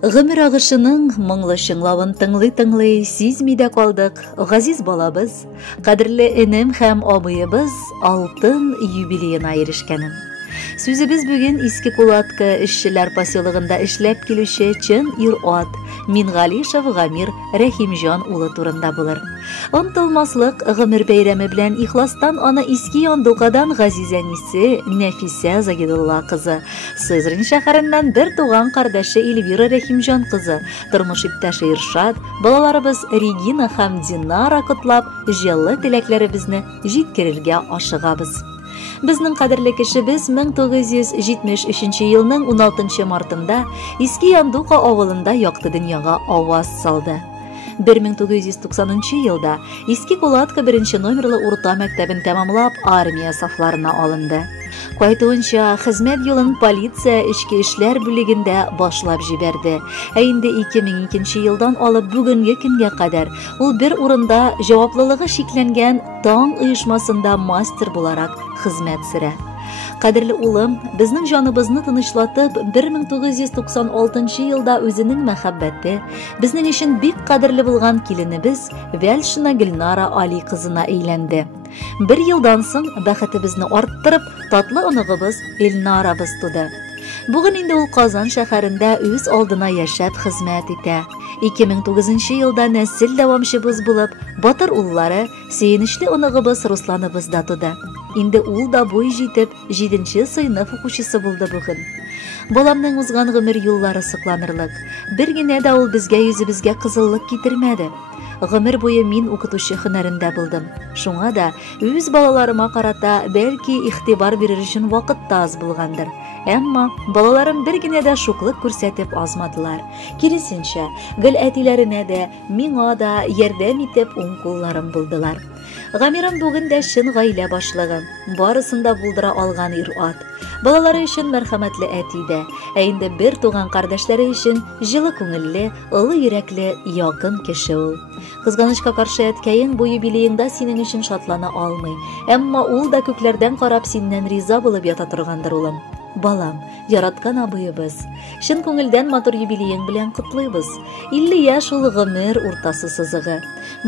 Гомер агышының моңлы шыңлавын тыңлый-тыңлый сизми дә калдык, газиз балабыз, кадерле энем һәм абыебыз алтын юбилейына ирешкәнен. Сүзебез бүген Иске Кулатка эшчеләр поселогында эшләп килүче чын ир-ат Мингалишев Гамир Рәхимҗан улы турында булыр. Онтылмаслык гомер бәйрәме белән ихластан аны Иске Яндукадан Газизәнисе Нәфисә Загидулла кызы, Сызрань шәһәреннән бер туган кардәше Эльвира Рәхимҗан кызы, тормыш иптәше Иршат, балаларыбыз Регина һәм Динара котлап, җылы теләкләребезне җиткерергә ашыгабыз. Безнең кадерле кешебез 1973 елның 16 мартында Иске Яндука авылында якты дөньяга аваз салды. 1990 елда Иске Кулатка 1 номерлы урта мәктәбен тәмамлап армия сафларына алынды. Кайтуынча хезмәт юлын полиция эчке эшләр бүлегендә башлап җибәрде. Ә инде 2002 елдан алып бүгенге көнгә кадәр ул бер урында җаваплылыгы шикләнгән таң оешмасында мастер буларак хезмәт сөрә. Кадерле улым, безнең җаныбызны тынычлатып, 1996 елда үзенең мәхәббәте, безнең өчен бик кадерле булган киленебез Вәлшина Гөлнара Али кызына әйләнде. 1 елдан соң бәхетебезне арттырып, татлы оныгыбыз Эльнарабыз туды. Бүген инде ул Казан шәһәрендә үз алдына яшәп хезмәт итә. 2009 елда нәсел дәвамчыбыз булып, батыр уллары, сөенечле оныгыбыз Русланыбыз да туды. Инде ул да буй җитеп, 7нче сыйныф укучысы булды бүген. Баламның узган гомер юллары сокланырлык. Бер генә дә ул безгә йөзебезгә кызыллык китермәде. Гомер буе мин укытучы һөнәрендә булдым. Шуңа да үз балаларыма карата бәлки игътибар бирер өчен вакыт та аз булгандыр. Әмма балаларым бер генә дә шуклык күрсәтеп азмадылар. Киресенчә, гөл әтиләренә дә, миңа да ярдәм итеп уң кулларым булдылар. Гамирам бүген дә чын гаилә башлыгы, барысын да булдыра алган ир-ат. Балалары өчен мәрхәмәтле әти дә, ә инде бер туган кардәшләре өчен җылы күңелле, ылы йөрәкле, якын кеше ул. Кызганычка каршы әткәең бу юбилееңдә синең өчен шатлана алмый, әмма ул да күкләрдән карап синнән риза булып ята торгандыр улым. Балам, яраткан абыебыз, чын күңелдән матур юбилеең белән котлыйбыз. 50 яшь ул гомер уртасы сызыгы.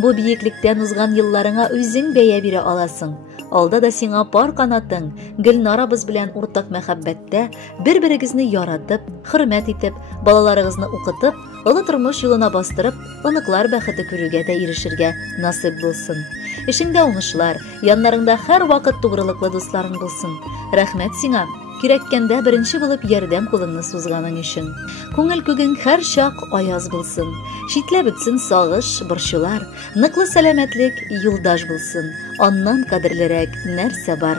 Бу бийеклектән узган елларыңа үзең бәя бирә аласың. Алда да сиңа пар канатың, Гөлнарабыз белән уртак мәхәббәттә, бер-берегезне яратып, хөрмәт итеп, балаларыгызны укытып, олы тормыш юлына бастырып, оныклар бәхете күрүгә дә ирешергә насыйп булсын. Эшеңдә уңышлар, яннарыңда һәр вакыт тугрылыклы дусларың булсын. Рәхмәт сиңа. Кирәккәндә беренче булып ярдәм кулыңны сузганың өчен. Күңел күгең һәр чак аяз булсын. Шитләп бетсен сагыш, борчулар, ныклы сәламәтлек юлдаш булсын. Аннан кадерлерәк нәрсә бар?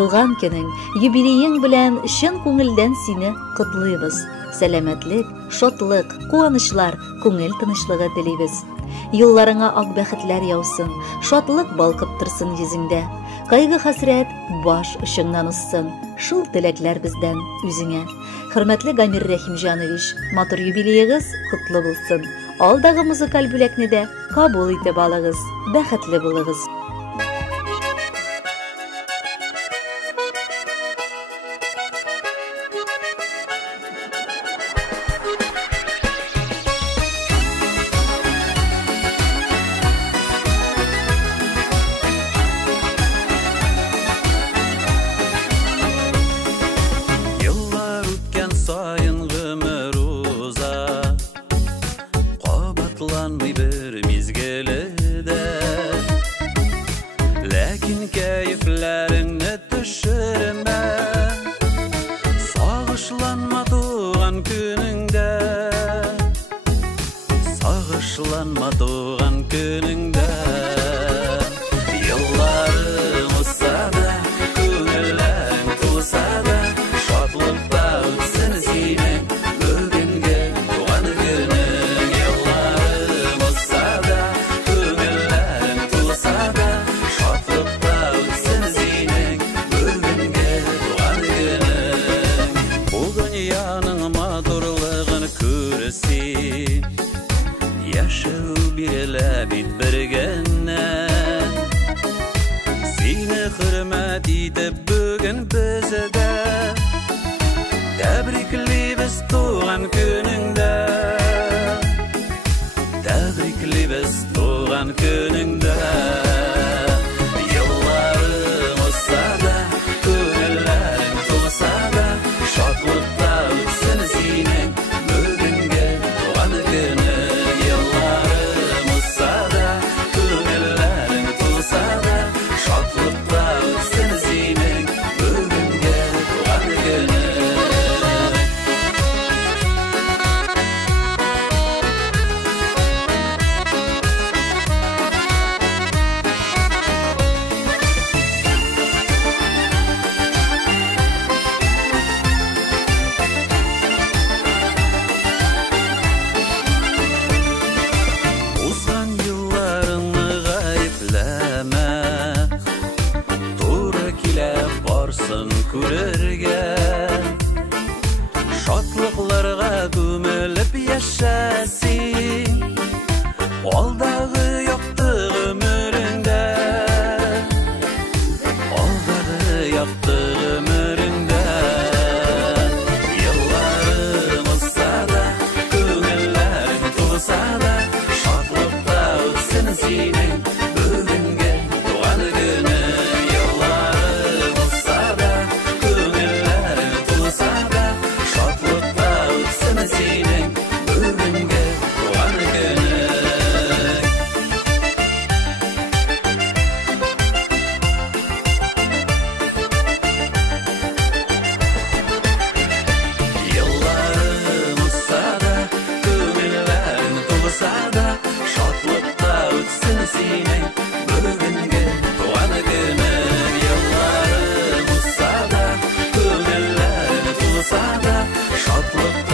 Туган көнең, юбилеең белән чын күңелдән сине котлыйбыз. Сәламәтлек, шатлык, куанычлар, күңел тынычлыгы телибез. Юлларыңа ак бәхетләр яусын, шатлык балкып торсын йөзеңдә. Кайгы-хәсрәт баш очыңнан уссын. Шул теләкләр бездән үзеңә. Хөрмәтле Гамир Рәхимҗанович, матур юбилеегыз котлы булсын. Алдагы музыкаль бүләкне дә кабул итеп алыгыз. Бәхетле булыгыз. Sağışlanma doğan günündə Yıllarım ussa da, köngüllərim tusa da Şadlıqda ötsün sinin bugünkü doğan günün Yıllarım ussa da, köngüllərim tusa da Şadlıqda ötsün sinin bugünkü doğan günün Bu dünyanın madurluğunu körüsün Yaşıl birlə bitbirgəndən Seni hürmət edib bugün bizdə Təbrikliybiz doğan günündə şatlıqlarga gömülüp yaşasın. Aldağı yoktu ömründe, aldağı yoktu ömründe. Yıllarım olsa da, köngüllerim tulsa da, şatlıkta ötsün senin bugünge doğan günün. Yıllarım olsa da, köngüllerim tulsa da, şatlıkta ötsün senin bugünge doğan günün. Yıllarım olsa da, köngüllerim tulsa da, şatlıkta ötsün senin bugünge doğan günün. Yıllarım olsa da, köngüllerim tulsa da, şatlıkta